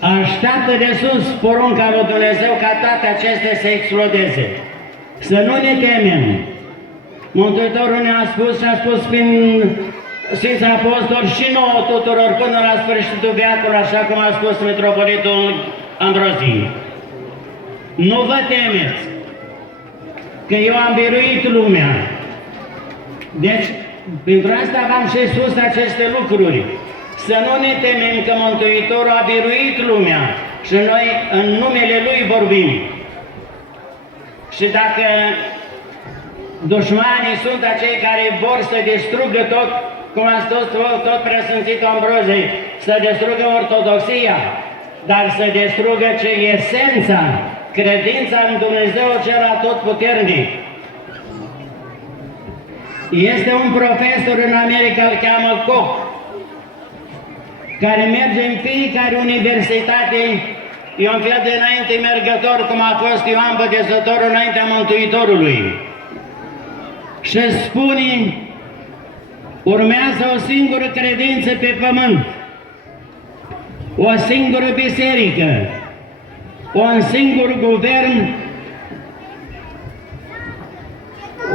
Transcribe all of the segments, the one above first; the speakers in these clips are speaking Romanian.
Așteaptă de sus porunca lui Dumnezeu ca toate acestea să explodeze. Să nu ne temem. Mântuitorul ne-a spus și a spus prin Sfinții Apostoli și nouă tuturor până la sfârșitul veacului, așa cum a spus Mitropolitul Ambrozie. Nu vă temeți, că eu am biruit lumea. Deci, pentru asta v-am și spus aceste lucruri. Să nu ne temem că Mântuitorul a biruit lumea și noi în numele Lui vorbim. Și dacă dușmanii sunt acei care vor să distrugă tot, cum a spus tot preasfințitul Ambrozie, să distrugă ortodoxia, dar să distrugă ce esența, credința în Dumnezeu cel atotputernic. Este un profesor în America, îl cheamă Koch, care merge în fiecare universitate, e un fel de înainte mergător, cum a fost Ioan Botezătorul înaintea Mântuitorului. Și spune, urmează o singură credință pe pământ, o singură biserică, un singur guvern,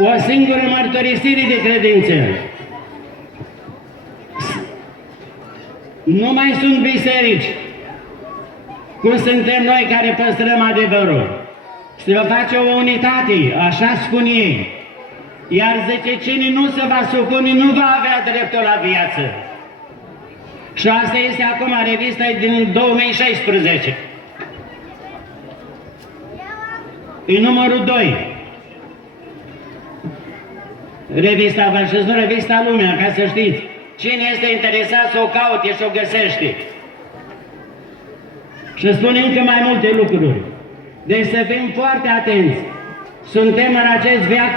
o singură mărturisire de credință. Nu mai sunt biserici, cum suntem noi care păstrăm adevărul. Se va face o unitate, așa spun ei. Iar zice, cine nu se va supune, nu va avea dreptul la viață. Și asta este acum revista din 2016. E numărul 2. Revista, vă știți, nu revista Lumea, ca să știți. Cine este interesat să o caute și o găsește. Și spun încă mai multe lucruri. Deci să fim foarte atenți. Suntem în acest veac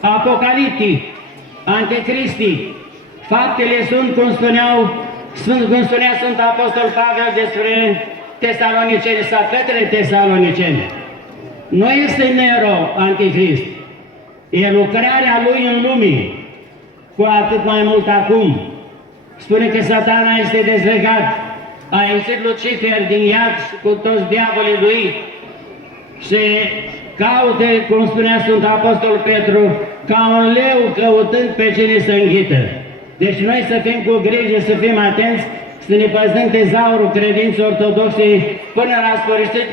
apocaliptic, anticristic. Faptele sunt, cum spunea Sfânt Apostol Pavel despre tesaloniceni sau către tesaloniceni. Nu este Nero anticrist. E lucrarea lui în lume. Cu atât mai mult acum. Spune că Satana este dezlegat. A ieșit Lucifer din iad cu toți diavolii lui și caută, cum spunea Sfânt Apostol Petru, ca un leu căutând pe cine să înghită. Deci noi să fim cu grijă, să fim atenți, să ne păzăm tezaurul credinței ortodoxe până la sfârșit.